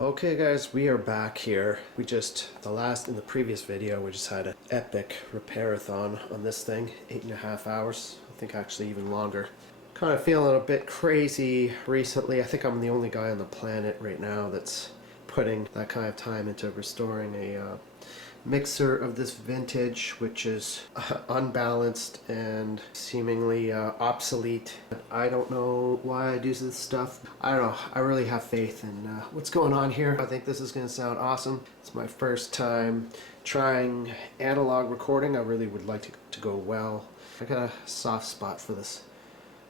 Okay guys, we are back here. In the previous video, we just had an epic repair-a-thon on this thing, 8.5 hours, I think actually even longer. Kind of feeling a bit crazy recently. I think I'm the only guy on the planet right now that's putting that kind of time into restoring a mixer of this vintage, which is unbalanced and seemingly obsolete. I don't know why I do this stuff. I don't know. I really have faith in what's going on here. I think this is going to sound awesome. It's my first time trying analog recording. I really would like to go well. I got a soft spot for this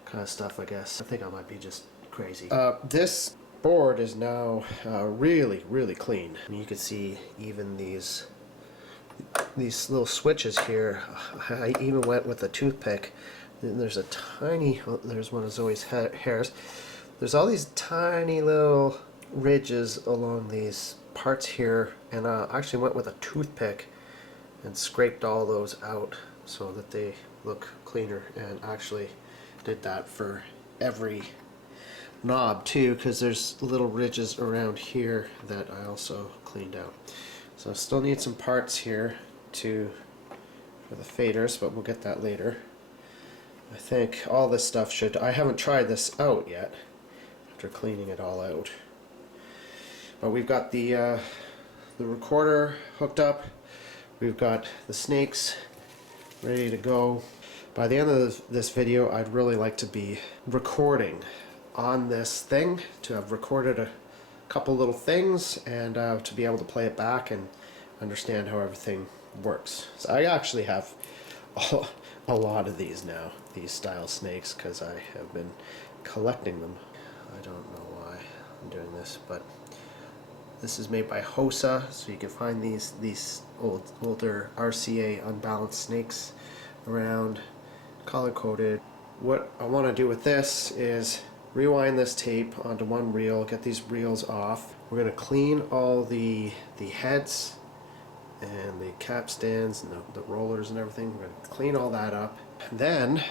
kind of stuff, I guess. I think I might be just crazy. This board is now really clean. I mean, you can see even these little switches here. I even went with a toothpick. And there's a tiny, there's one of Zoe's hairs. There's all these tiny little ridges along these parts here, and I actually went with a toothpick and scraped all those out so that they look cleaner, and actually did that for every knob too, because there's little ridges around here that I also cleaned out. So I still need some parts here for the faders, but we'll get that later. I think all this stuff I haven't tried this out yet after cleaning it all out. But we've got the recorder hooked up. We've got the snakes ready to go. By the end of this video, I'd really like to be recording on this thing, to have recorded a couple little things, and to be able to play it back and understand how everything works. So I actually have a lot of these now, these style snakes, because I have been collecting them. I don't know why I'm doing this, but this is made by Hosa, so you can find these older RCA unbalanced snakes around, color coded. What I want to do with this is rewind this tape onto one reel, get these reels off. We're going to clean all the heads and the cap stands and the rollers and everything. We're going to clean all that up. And then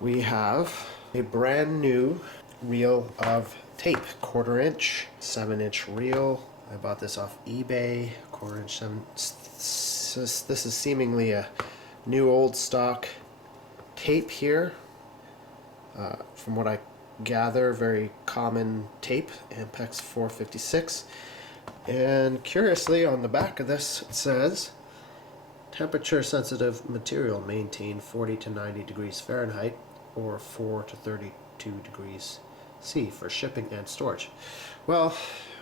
we have a brand new reel of tape, 1/4 inch, 7-inch reel. I bought this off eBay, 1/4 inch, 7. This is seemingly a new old stock tape here. From what I gather, very common tape, Ampex 456. And curiously, on the back of this it says temperature sensitive material, maintain 40 to 90 degrees Fahrenheit or 4 to 32 degrees C for shipping and storage. Well,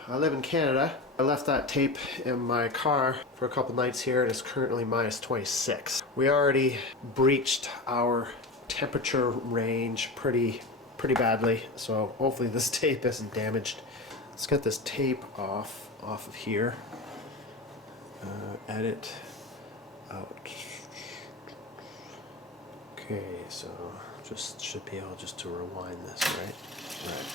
I live in Canada. I left that tape in my car for a couple nights here, and it's currently minus 26. We already breached our temperature range pretty badly, so hopefully this tape isn't damaged. Let's get this tape off of here. Edit out. Okay, so should be able just to rewind this, right? Right.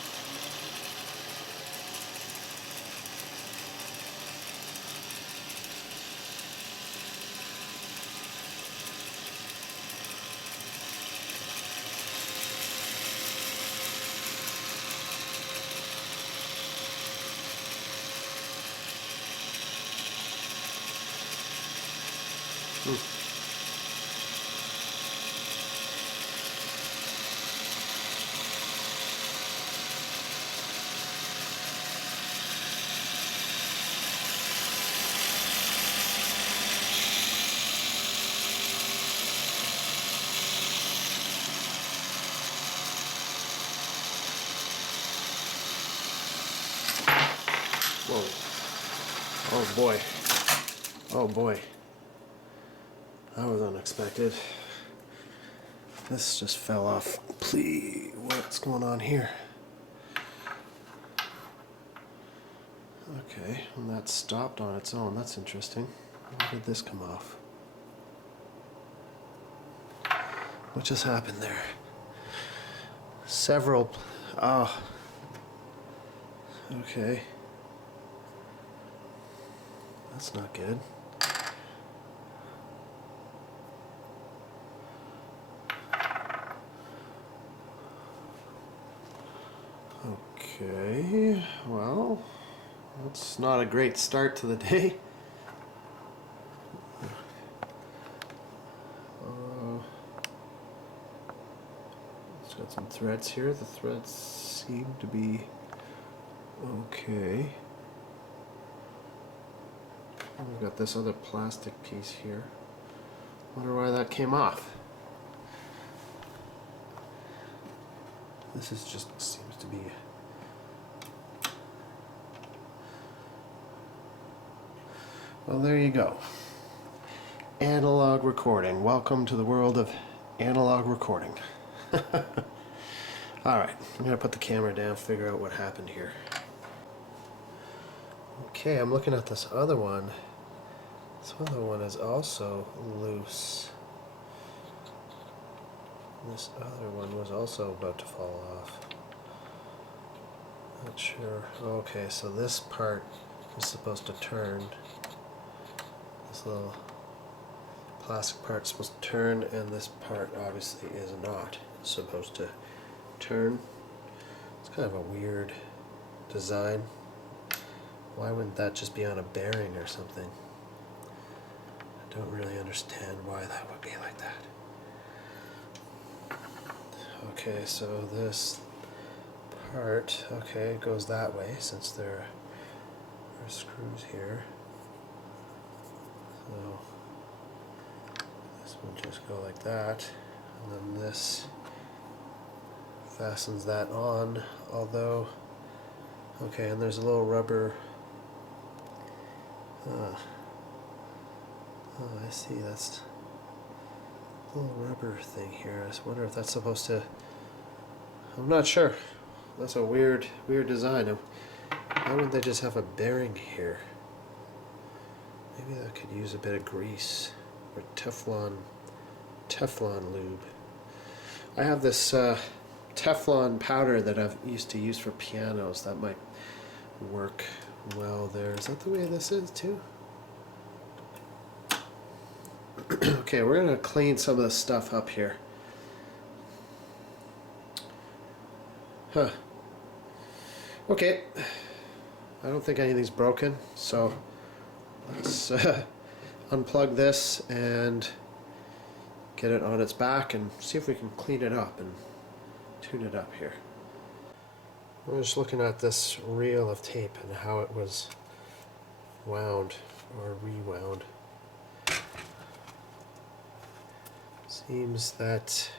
Whoa. Oh boy. Oh boy. That was unexpected. This just fell off. Please, what's going on here? Okay, and that stopped on its own. That's interesting. Where did this come off? What just happened there? Several. Oh. Okay. That's not good. Okay, well, It's not a great start to the day. It's got some threads here. The threads seem to be okay. And we've got this other plastic piece here. Wonder why that came off. This is just seems to be. Well, there you go. Analog recording. Welcome to the world of analog recording. Alright, I'm going to put the camera down, figure out what happened here. Okay, I'm looking at this other one. This other one is also loose. This other one was also about to fall off. Not sure. Okay, so this part is supposed to turn. This little plastic part is supposed to turn, and this part obviously is not supposed to turn. It's kind of a weird design. Why wouldn't that just be on a bearing or something? I don't really understand why that would be like that. Okay, so this part, okay, goes that way since there are screws here. So this will just go like that, and then this fastens that on, although, okay, and there's a little rubber, oh, I see, that's a little rubber thing here. I just wonder if that's supposed to, I'm not sure. That's a weird design. Why wouldn't they just have a bearing here? Maybe that could use a bit of grease or Teflon lube. I have this Teflon powder that I've used to use for pianos. That might work well there. Is that the way this is too? Okay, we're going to clean some of this stuff up here. Huh. Okay. I don't think anything's broken, so let's unplug this and get it on its back and see if we can clean it up and tune it up here. We're just looking at this reel of tape and how it was wound or rewound. Seems that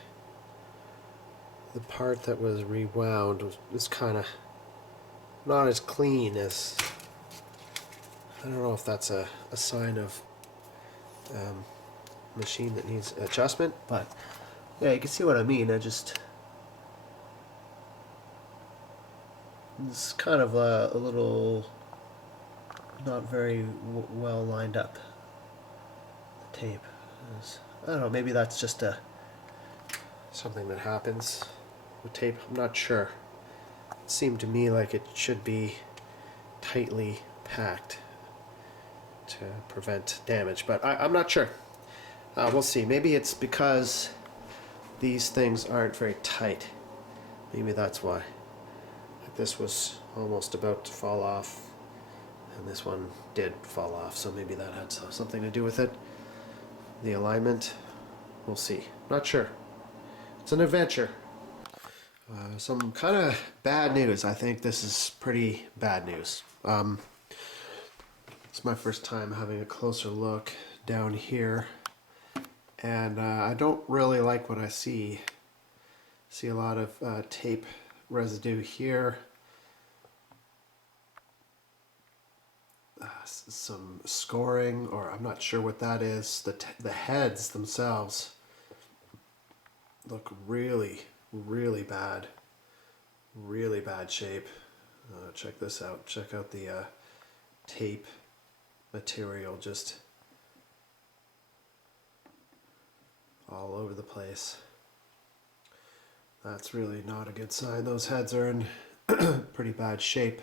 the part that was rewound was kind of not as clean as, I don't know if that's a sign of machine that needs adjustment, but yeah, you can see what I mean. It's kind of a little not very well lined up. The tape is, I don't know, maybe that's just something that happens with tape. I'm not sure. It seemed to me like it should be tightly packed to prevent damage, but I'm not sure. We'll see. Maybe it's because these things aren't very tight. Maybe that's why. Like this was almost about to fall off, and this one did fall off, so maybe that had something to do with it. The alignment, we'll see. Not sure. It's an adventure. Some kind of bad news. I think this is pretty bad news. It's my first time having a closer look down here, and I don't really like what I see. See a lot of tape residue here. Some scoring, or I'm not sure what that is. The heads themselves look really bad. Really bad shape. Check this out. Check out the tape material just all over the place. That's really not a good sign. Those heads are in pretty bad shape.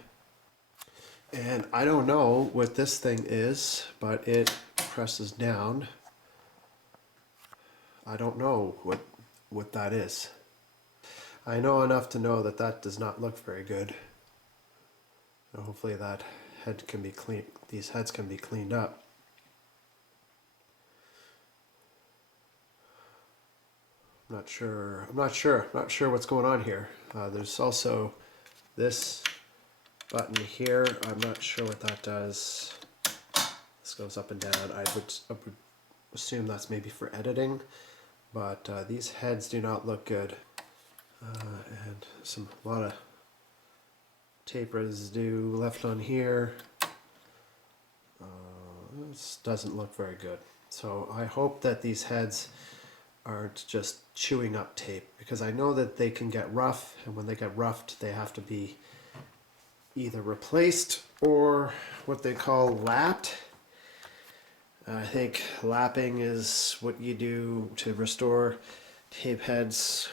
And I don't know what this thing is, but it presses down. I don't know what that is. I know enough to know that that does not look very good. So hopefully that head can be clean. These heads can be cleaned up. I'm not sure what's going on here. There's also this button here. I'm not sure what that does. This goes up and down. I would assume that's maybe for editing, but these heads do not look good. And a lot of tape residue left on here. This doesn't look very good. So I hope that these heads aren't just chewing up tape, because I know that they can get rough, and when they get roughed they have to be either replaced or what they call lapped. I think lapping is what you do to restore tape heads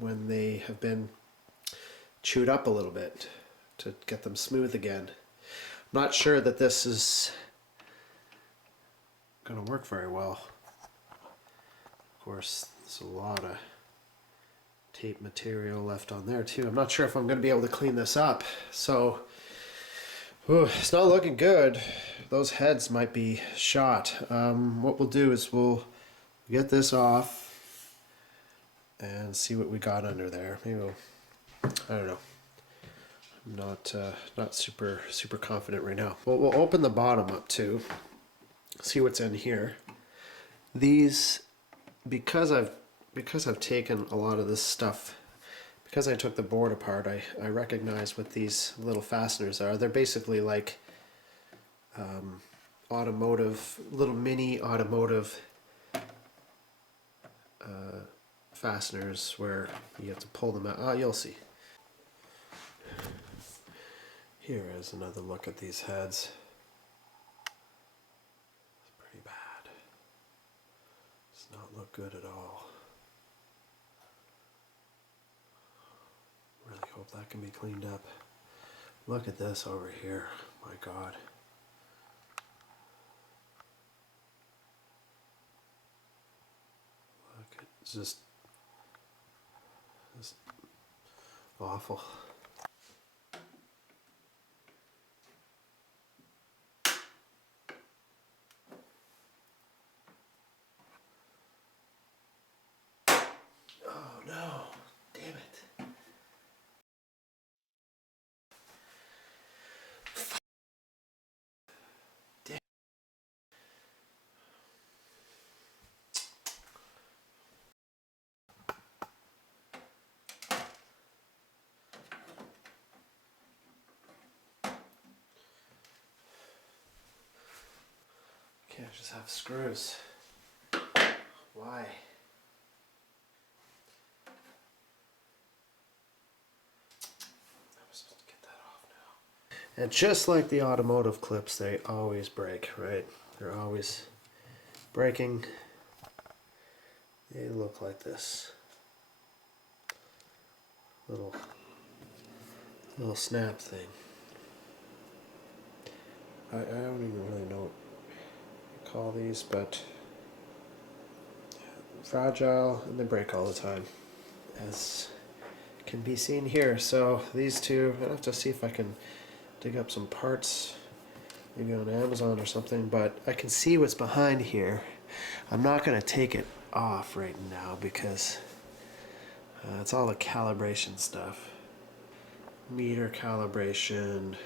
when they have been chewed up a little bit to get them smooth again. I'm not sure that this is going to work very well. Of course, there's a lot of tape material left on there too. I'm not sure if I'm going to be able to clean this up. So, it's not looking good. Those heads might be shot. What we'll do is we'll get this off and see what we got under there. Maybe I don't know. I'm not super confident right now. Well, we'll open the bottom up too. See what's in here. These, because I've taken a lot of this stuff, because I took the board apart, I recognize what these little fasteners are. They're basically like little mini automotive fasteners where you have to pull them out. Oh, you'll see. Here is another look at these heads. It's pretty bad. Does not look good at all. Really hope that can be cleaned up. Look at this over here. My God. Look, it's just awful. Oh no, damn it. Damn. Can't just have screws. Why? And just like the automotive clips, they always break, right? They're always breaking. They look like this. Little snap thing. I don't even really know what you call these, but fragile, and they break all the time, as can be seen here. So these two, I have to see if I can dig up some parts, maybe on Amazon or something, but I can see what's behind here. I'm not going to take it off right now because it's all the calibration stuff. Meter calibration,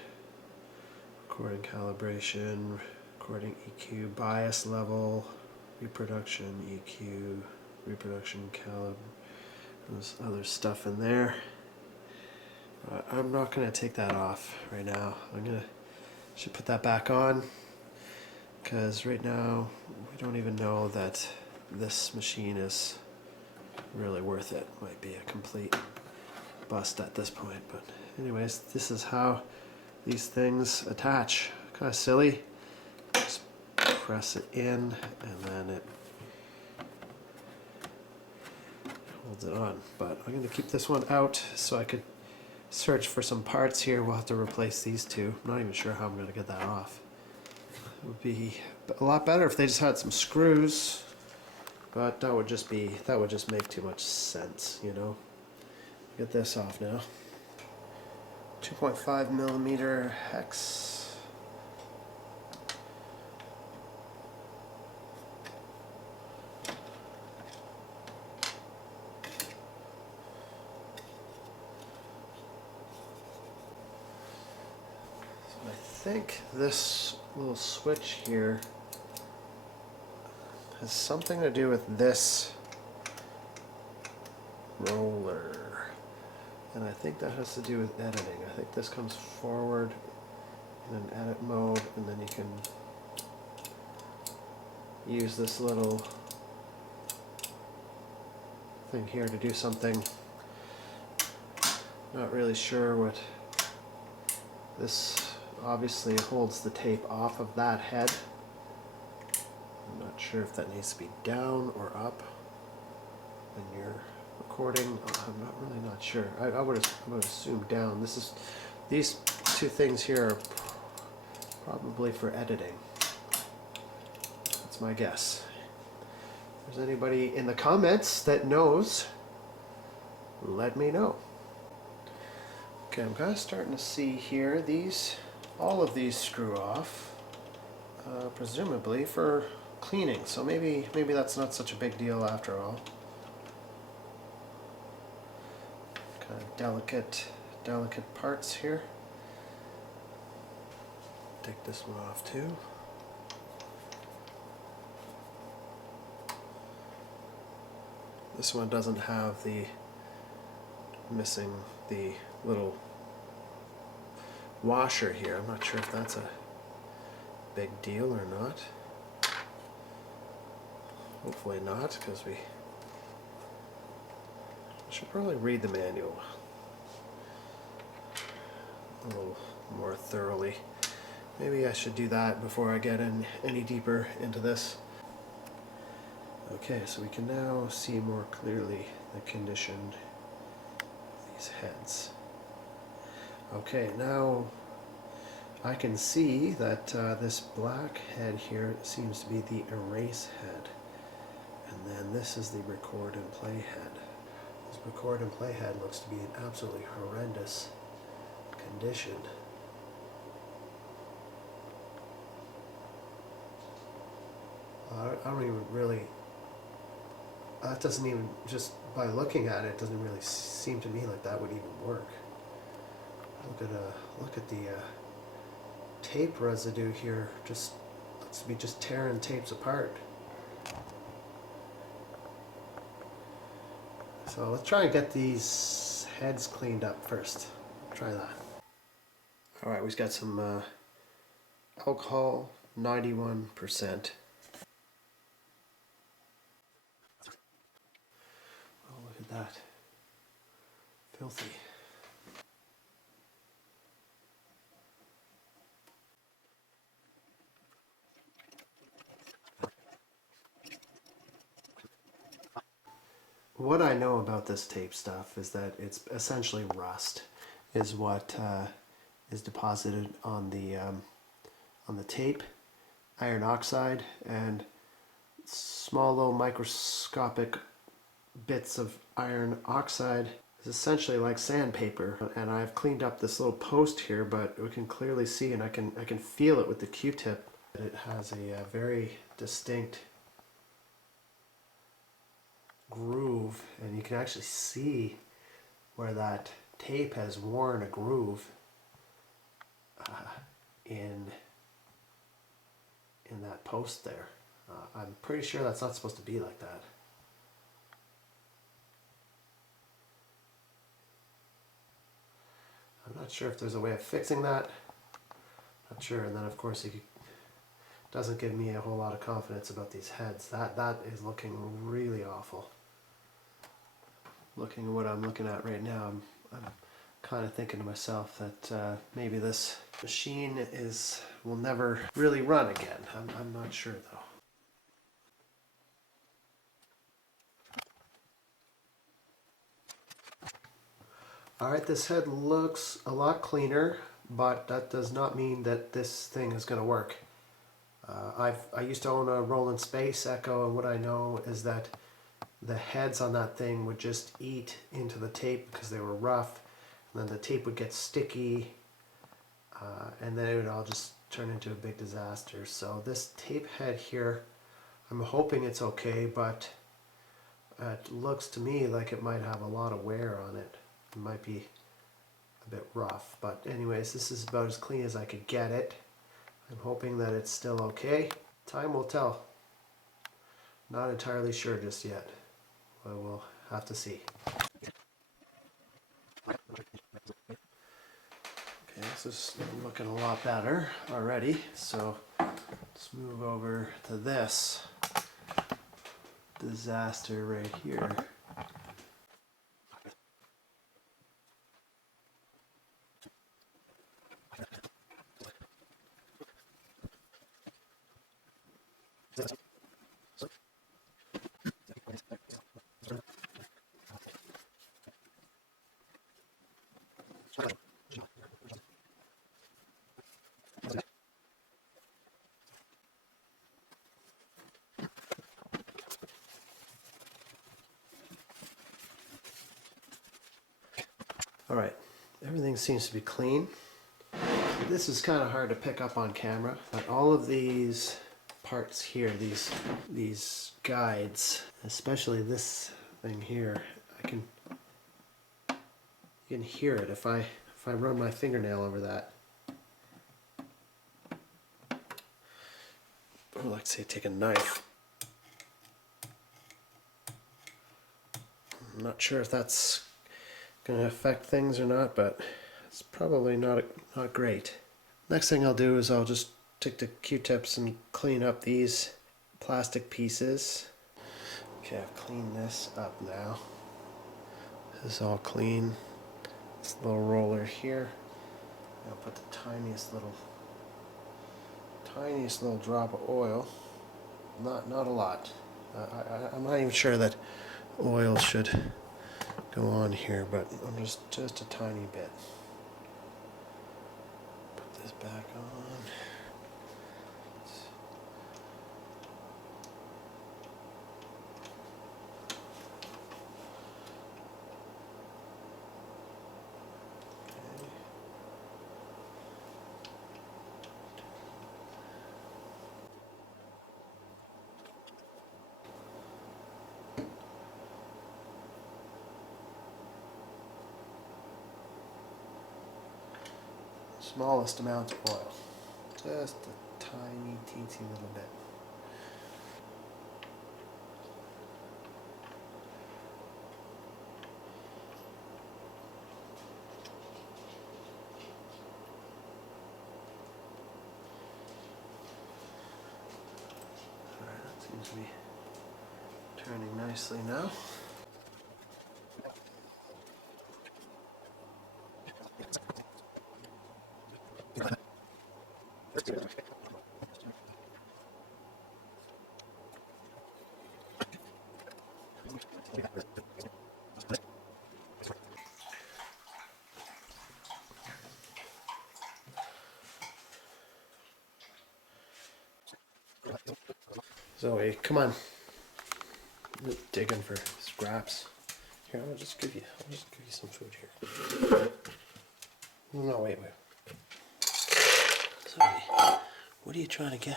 recording calibration, recording EQ, bias level, reproduction EQ, reproduction calib. There's other stuff in there. I'm not going to take that off right now. Should put that back on, because right now we don't even know that this machine is really worth it. Might be a complete bust at this point, but anyways, this is how these things attach. Kind of silly. Just press it in and then it holds it on. But I'm going to keep this one out so I could search for some parts here. We'll have to replace these two. I'm not even sure how I'm going to get that off. It would be a lot better if they just had some screws, but that would just make too much sense, you know. Get this off now. 2.5 millimeter hex. I think this little switch here has something to do with this roller. And I think that has to do with editing. I think this comes forward in an edit mode, and then you can use this little thing here to do something. Not really sure what this obviously holds the tape off of that head. I'm not sure if that needs to be down or up when you're recording. I'm not sure. I would assume down. These two things here are probably for editing. That's my guess. If there's anybody in the comments that knows, let me know. Okay, I'm kind of starting to see here all of these screw off, presumably for cleaning. So maybe that's not such a big deal after all. Kind of delicate parts here. Take this one off too. This one doesn't have missing the little washer here. I'm not sure if that's a big deal or not. Hopefully not, because we should probably read the manual a little more thoroughly. Maybe I should do that before I get any deeper into this. Okay, so we can now see more clearly the condition of these heads. Okay, now I can see that this black head here seems to be the erase head, and then this is the record and play head. This record and play head looks to be in absolutely horrendous condition. I don't even really, that doesn't even, just by looking at it, doesn't really seem to me like that would even work. Look at the tape residue here. Just looks to be just tearing tapes apart. So let's try and get these heads cleaned up first. Try that. All right, we've got some alcohol, 91%. Oh, look at that. Filthy. What I know about this tape stuff is that it's essentially rust, is what is deposited on the tape, iron oxide, and small little microscopic bits of iron oxide. It's essentially like sandpaper. And I've cleaned up this little post here, but we can clearly see, and I can feel it with the Q-tip. It has a very distinct groove, and you can actually see where that tape has worn a groove in that post there. I'm pretty sure that's not supposed to be like that. I'm not sure if there's a way of fixing that. Not sure. And then of course it doesn't give me a whole lot of confidence about these heads. That is looking really awful. Looking at what I'm looking at right now, I'm kind of thinking to myself that maybe this machine will never really run again. I'm not sure though. Alright, this head looks a lot cleaner, but that does not mean that this thing is going to work. I used to own a Roland Space Echo, and what I know is that the heads on that thing would just eat into the tape because they were rough, and then the tape would get sticky, and then it would all just turn into a big disaster. So this tape head here, I'm hoping it's okay, but it looks to me like it might have a lot of wear on it. It might be a a bit rough. But anyways, this is about as clean as I could get it. I'm hoping that it's still okay. Time will tell. Not entirely sure just yet. But we'll have to see. Okay, this is looking a lot better already. So let's move over to this disaster right here. All right, everything seems to be clean. This is kind of hard to pick up on camera, but all of these parts here, these guides, especially this thing here, you can hear it if I run my fingernail over that. Or like say take a knife. I'm not sure if that's going to affect things or not, but it's probably not great. Next thing I'll do is I'll just take the Q-tips and clean up these plastic pieces. Okay, I've cleaned this up now. This is all clean. This little roller here. I'll put the tiniest little drop of oil. Not a lot. I'm not even sure that oil should go on here, but I'm just a tiny bit. Put this back on. Smallest amount of oil. Just a tiny, teensy little bit. Alright, that seems to be turning nicely now. Zoe, come on. I'm digging for scraps. Here, I'll just give you some food here. No, wait. Zoe, what are you trying to get?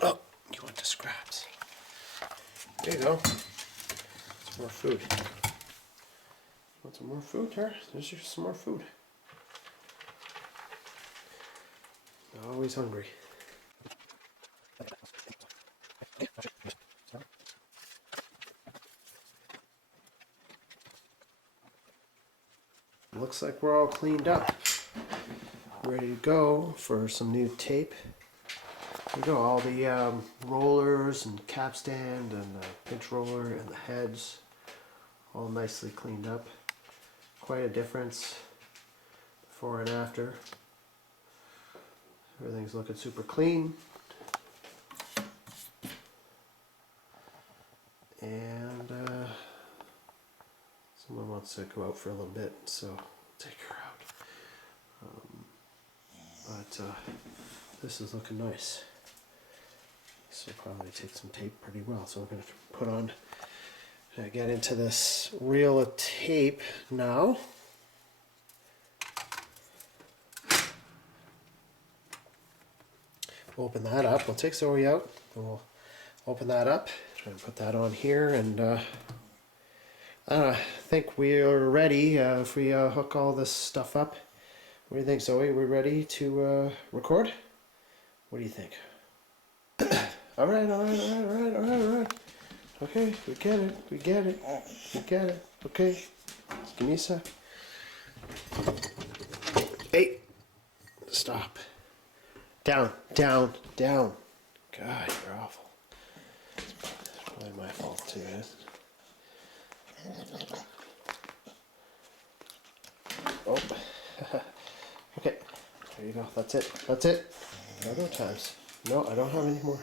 Oh, you want the scraps. There you go. Some more food. Want some more food? Here, there's some more food. Always hungry. Looks like we're all cleaned up. Ready to go for some new tape. Here we go, all the rollers and capstand and the pinch roller and the heads all nicely cleaned up. Quite a difference before and after. Everything's looking super clean. And someone wants to go out for a little bit, so I'll take her out. But this is looking nice. This will probably take some tape pretty well. So we're going to put on, get into this reel of tape now. We'll open that up. We'll take Zoe out, and we'll open that up. Try and put that on here, and I think we are ready if we hook all this stuff up. What do you think, Zoe? We're ready to record? What do you think? All right. Okay, we get it. We get it. Okay, just give me a sec. Hey, stop. Down. God, you're awful. It's probably my fault too, isn't it? Oh, okay. There you go. That's it. No more times. No, I don't have any more.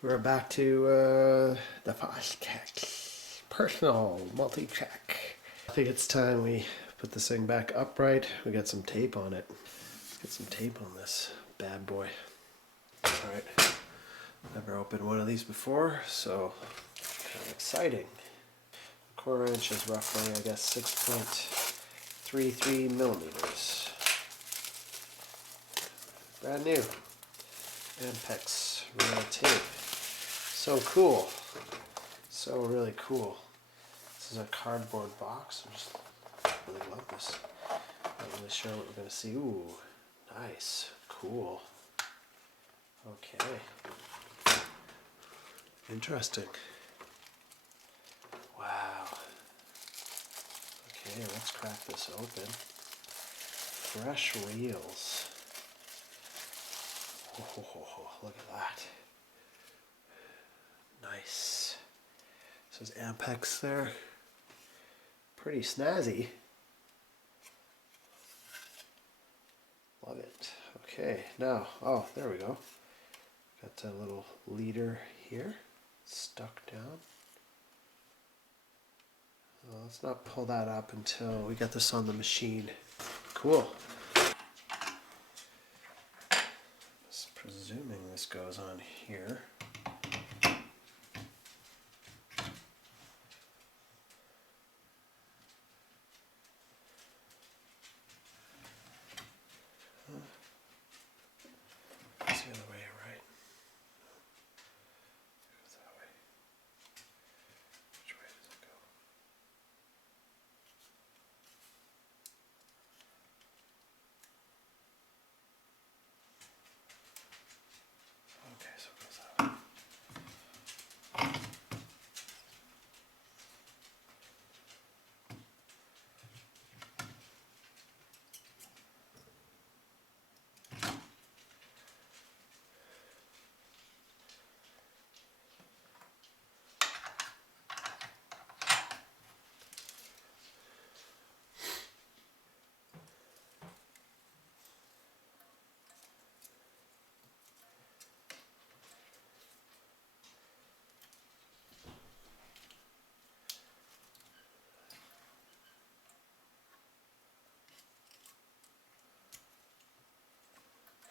We're back to the Fostex personal multi-check. I think it's time we put this thing back upright. We got some tape on it. Let's get some tape on this bad boy. All right. Never opened one of these before, so kind of exciting. A quarter inch is roughly, I guess, 6.33 millimeters. Brand new. Ampex real tape. So cool. So really cool. This is a cardboard box. I really love this. Not really sure what we're going to see. Ooh, nice. Cool. Okay. Interesting. Wow. Okay, let's crack this open. Fresh reels. Oh, look at that. Nice. So there's Ampex there. Pretty snazzy. Love it. Okay, now, oh, there we go. Got a little leader here, stuck down. Well, let's not pull that up until we get this on the machine. Cool. Just presuming this goes on here. It's the other way, right? It goes that way. Which way does it go? Okay, so it goes that way.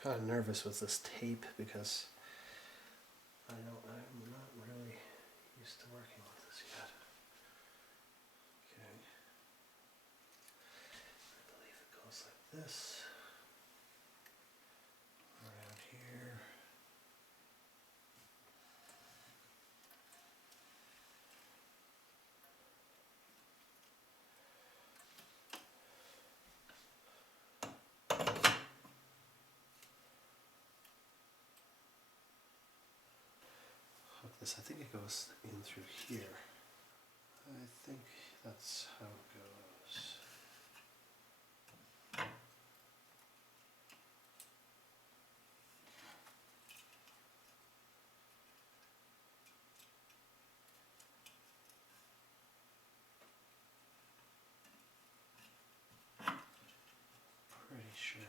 Kind of nervous with this tape because I'm not really used to working with this yet. Okay. I believe it goes like this. Around here. Hook this. I think it goes in through here. I think that's how it goes. Pretty sure.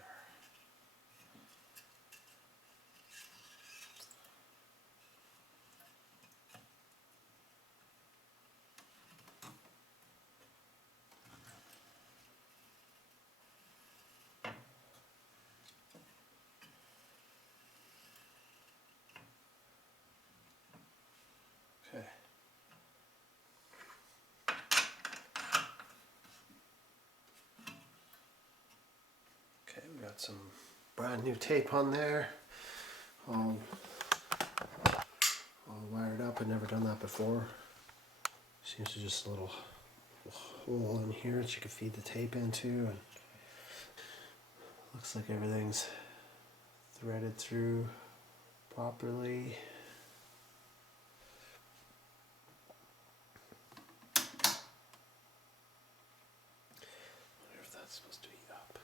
Okay. Okay, we got some brand new tape on there. All wired up. I've never done that before. Seems to just a little hole in here that you can feed the tape into, and looks like everything's threaded through properly. Wonder if that's supposed to be up.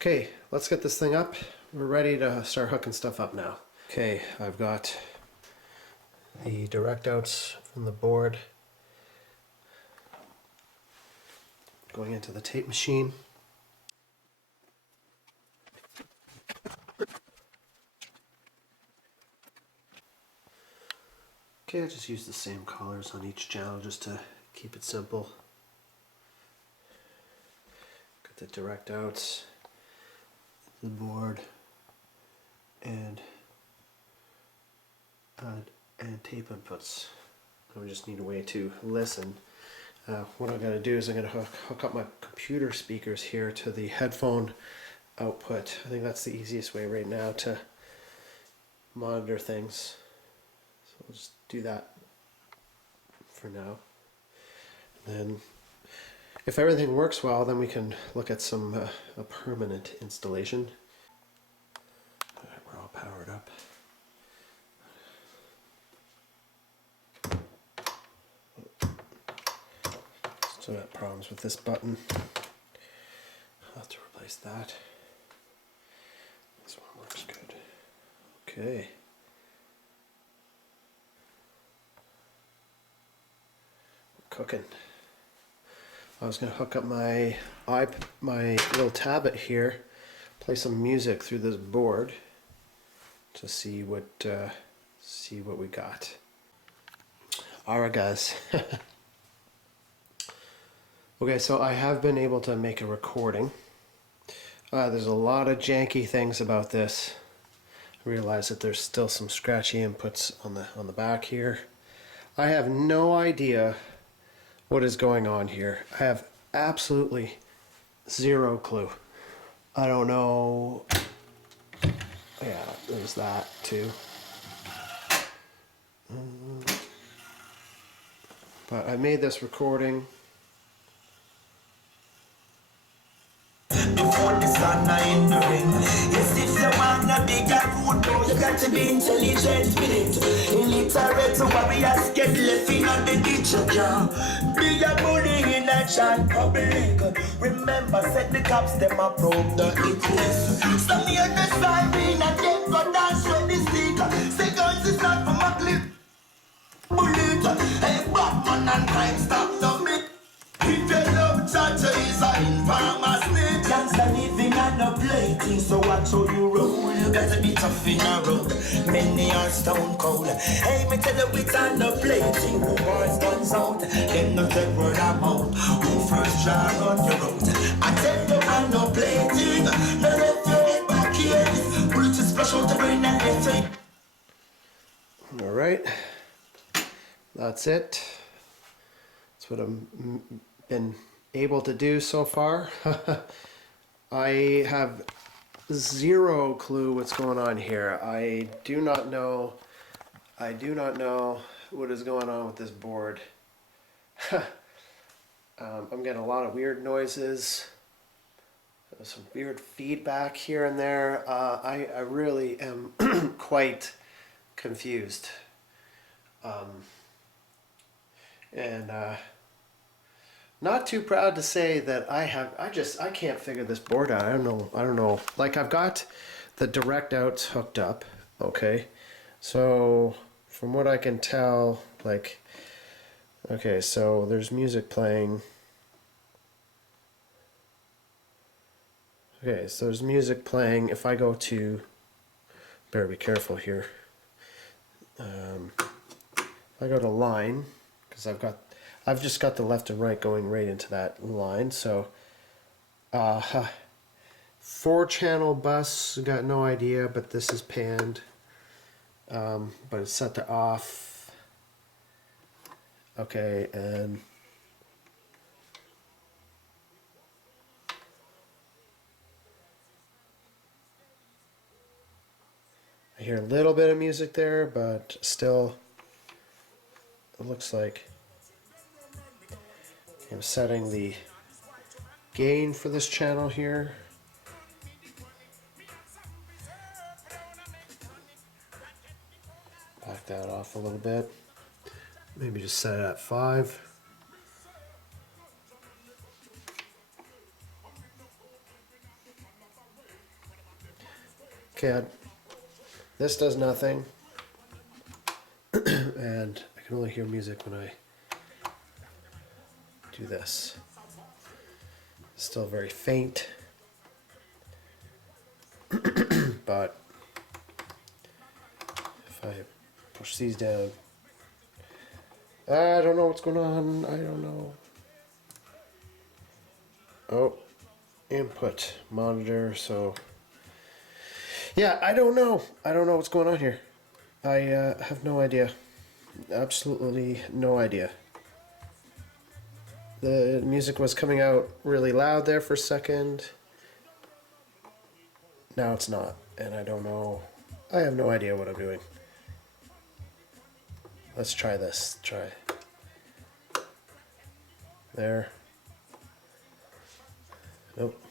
Okay, let's get this thing up. We're ready to start hooking stuff up now. Okay, I've got the direct outs from the board going into the tape machine. Okay, I just use the same colors on each channel just to keep it simple. Got the direct outs, the board, and tape inputs. I just need a way to listen. What I'm going to do is I'm going to hook up my computer speakers here to the headphone output. I think that's the easiest way right now to monitor things. So we'll just do that for now. And then if everything works well, then we can look at some a permanent installation. All right, we're all powered up. Still got problems with this button. I'll have to replace that. This one works good. Okay. We're cooking. I was going to hook up my little tablet here, play some music through this board to see what we got. All right, guys. Okay, so I have been able to make a recording. There's a lot of janky things about this. I realize that there's still some scratchy inputs on the back here. I have no idea what is going on here. I have absolutely zero clue. I don't know. Yeah, there's that too. But I made this recording. Before the sun in the ring. Yes, if you wanna be a good boy, you got to be intelligent with it. Illiterate warriors get left in on the ditch, yeah. Be a bully in a chat public. Remember, set the cops, them a probe the equals. Some hear the siren and then go dance with the stick. Say guns is not for my clip. Bullet, hey, Batman and crime stop the myth. If you love Chacha is a informer snake. Gangsta living on a plating, so watch how you roll. You gotta be tough in a road. Many are stone cold. Hey, me tell you it's on a plating. Who boys guns out, them not take word of mouth. Who first try on your road? I tell you on no plating. No left your head back here. Bullets just splash out the brain and left it. All right, that's it. That's what I've been able to do so far. I have zero clue what's going on here. I do not know what is going on with this board. I'm getting a lot of weird noises. There's some weird feedback here and there. I really am quite confused. And not too proud to say that I can't figure this board out. I don't know. Like, I've got the direct outs hooked up, okay? So from what I can tell, like, okay, so there's music playing. Okay, so there's music playing. If I go to, better be careful here. If I go to line, because I've just got the left and right going right into that line. So 4-channel bus, got no idea, but this is panned, but it's set to off. Okay, and I hear a little bit of music there, but still, it looks like I'm setting the gain for this channel here. Back that off a little bit. Maybe just set it at 5. Okay, this does nothing. And I can only hear music when I do this. Still very faint. But if I push these down, I don't know what's going on. I don't know. Oh, input monitor. So yeah, I don't know. I don't know what's going on here. I have no idea. Absolutely no idea. The music was coming out really loud there for a second. Now it's not, and I don't know. I have no idea what I'm doing. Let's try this. Try. There. Nope.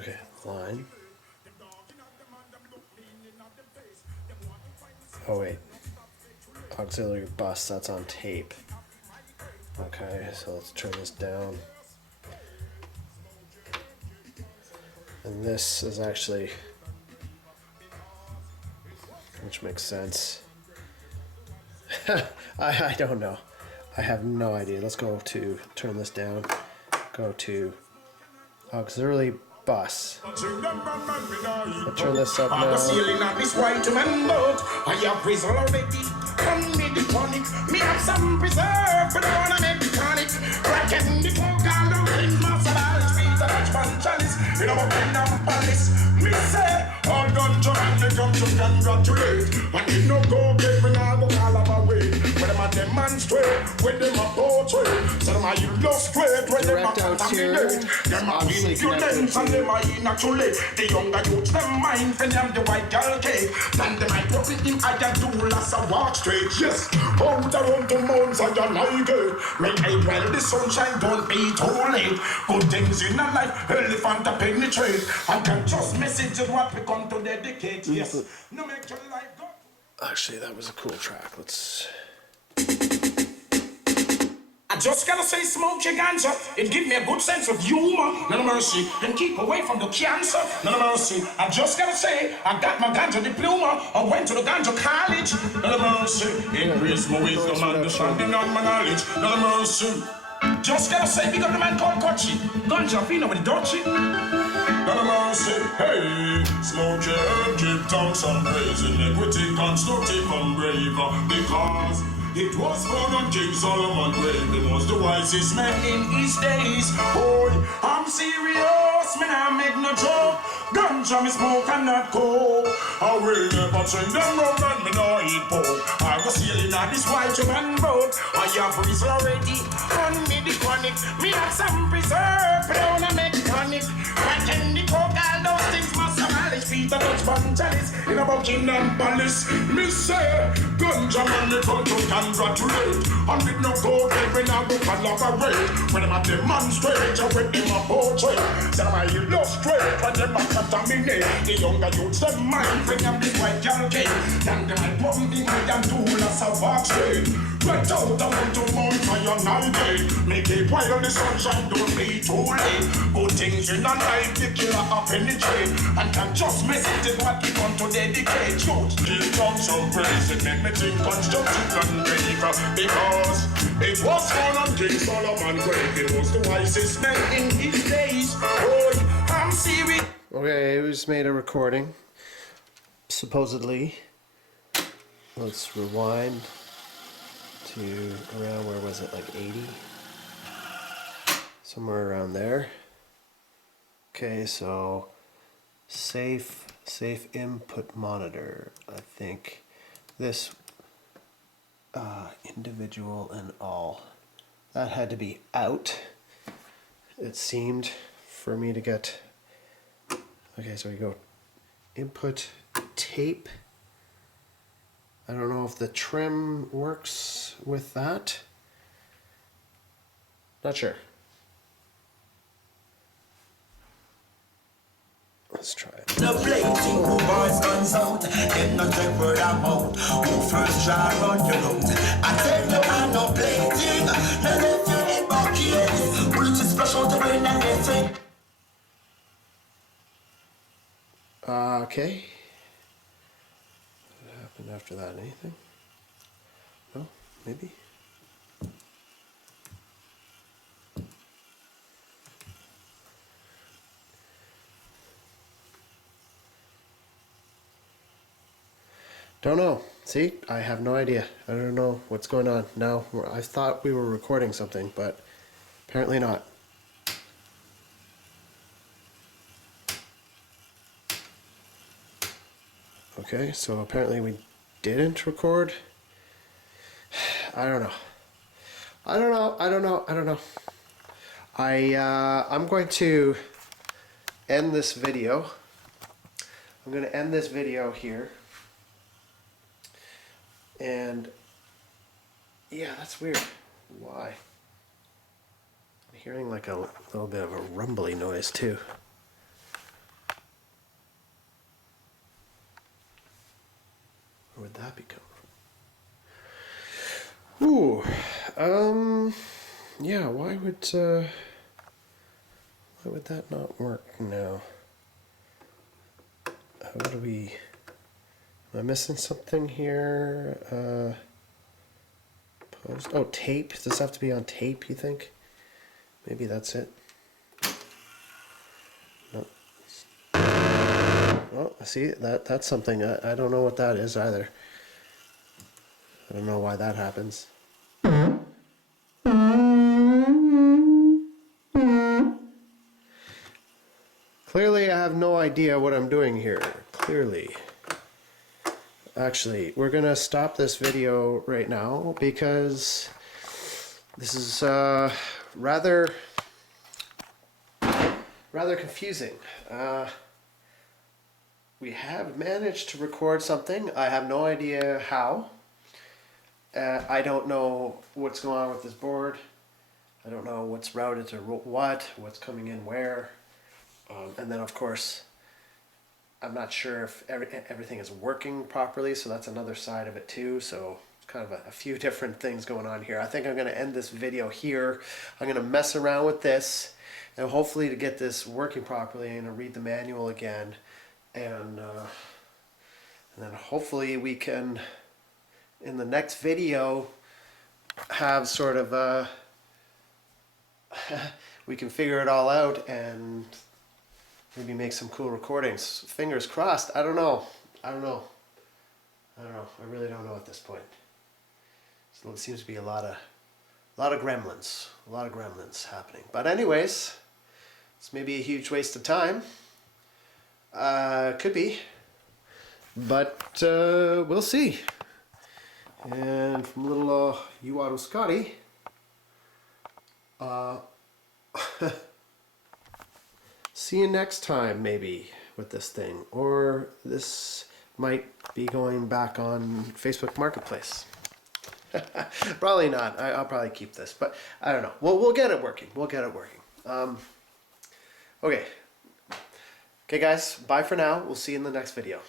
Okay, line. Oh wait, auxiliary bus, that's on tape. Okay, so let's turn this down. And this is actually, which makes sense. I don't know. I have no idea. Let's go to, turn this down. Go to auxiliary bus. I'll turn this up now. Me have some preserve, but I wanna make the tonic. Cracking the coke and the ring, master balance, feet, a touch man chalice. You know what kind of palace? Me say, all done to man, they come to congratulate. And if no go get me now, go all of away. When them a demonstrate, when them a portray. So them a illustrate, when them a contaminate. Them a impudence and them a inactually. The younger youths, them mind, when them the white girl cake. Then them might put it in, I can do lots of walk straight, yes. Out around the mountains and you like it. Make it while the sunshine, don't be too late. Good things in a life, elephant to penetrate. I can just message is what we come to dedicate, yes. No make your life go. Actually, that was a cool track. Let's... I just gotta say, smoke your ganja. It give me a good sense of humor. None of mercy. And keep away from the cancer. None of mercy. I just gotta say, I got my ganja diploma. I went to the ganja college. None of mercy. Increase my wisdom, understanding, and my knowledge. None of mercy. Just gotta say, big up the man called Kochi. Ganja fino with the Dutchie. None of mercy. Hey, smoke your herb, give tongues and praise. Iniquity, constructive and brave. Because it was born on King Solomon grave. He was the wisest man in his days. Boy, I'm serious, man, I make no joke. Ganja me smoke and not coke. I will never change them round and me no eat pork. I was sailing on this white man boat. I have freeze already, on me the chronic. Me have some preserve, but I wanna make tonic. I can the coke, all those things must have Alice feet and touch one chalice. In a Buckingham Palace, me say, Ganja man me come to congratulate. And with no gold, every now go collaborate. When them a demonstrate, you with them a portray. So them a illustrate, when them a contaminate. The younger youths, them mind, bring them this white girl cake. Then them a pump in with them two lots of walk straight. Right out, I want to mount fire night day. Make it while the sunshine, don't be too late. Good things in a life, the killer a penetrate. And can just message is what we want to dedicate. Youth, give tongues some praise, it make me think constructive and brave. Because it was born on King Solomon grave. It was the wisest man in his days. Oh, I'm serious. Okay, we just made a recording. Supposedly. Let's rewind to around, where was it, like 80? Somewhere around there. Okay, so safe input monitor. I think this individual and all, that had to be out. It seemed for me to get. Okay, so we go input tape. I don't know if the trim works with that. Not sure. Let's try it. The plating, who boys guns out, them not take word about. Who first try run your lungs? I tell you I'm no plating. Now let your head back here. Bullets splash out the brain and everything. Okay. What happened after that? Anything? No? Maybe? Don't know. See, I have no idea. I don't know what's going on now. I thought we were recording something, but apparently not. Okay, so apparently we didn't record. I don't know. I'm going to end this video. I'm going to end this video here. And yeah, that's weird. Why? I'm hearing like a little bit of a rumbly noise too. Where would that become? Ooh, yeah. Why would that not work now? How do we? Am I missing something here? Post. Oh, tape. Does this have to be on tape, you think? Maybe that's it. No. Oh, see, that's something. I don't know what that is either. I don't know why that happens. Clearly, I have no idea what I'm doing here. Clearly. Actually, we're gonna stop this video right now because this is rather confusing. We have managed to record something. I have no idea how. I don't know what's going on with this board. I don't know what's routed to what's coming in where. And then of course, I'm not sure if everything is working properly, so that's another side of it too. So kind of a few different things going on here. I think I'm going to end this video here. I'm going to mess around with this, and hopefully to get this working properly, I'm going to read the manual again, and then hopefully we can, in the next video, have sort of we can figure it all out and maybe make some cool recordings. Fingers crossed. I don't know. I really don't know at this point. So it seems to be a lot of gremlins. A lot of gremlins happening. But anyways, it's maybe a huge waste of time. Could be. But we'll see. And from little UOttawaScotty, see you next time, maybe, with this thing. Or this might be going back on Facebook Marketplace. Probably not. I'll probably keep this, but I don't know. We'll get it working. Okay. Okay, guys. Bye for now. We'll see you in the next video.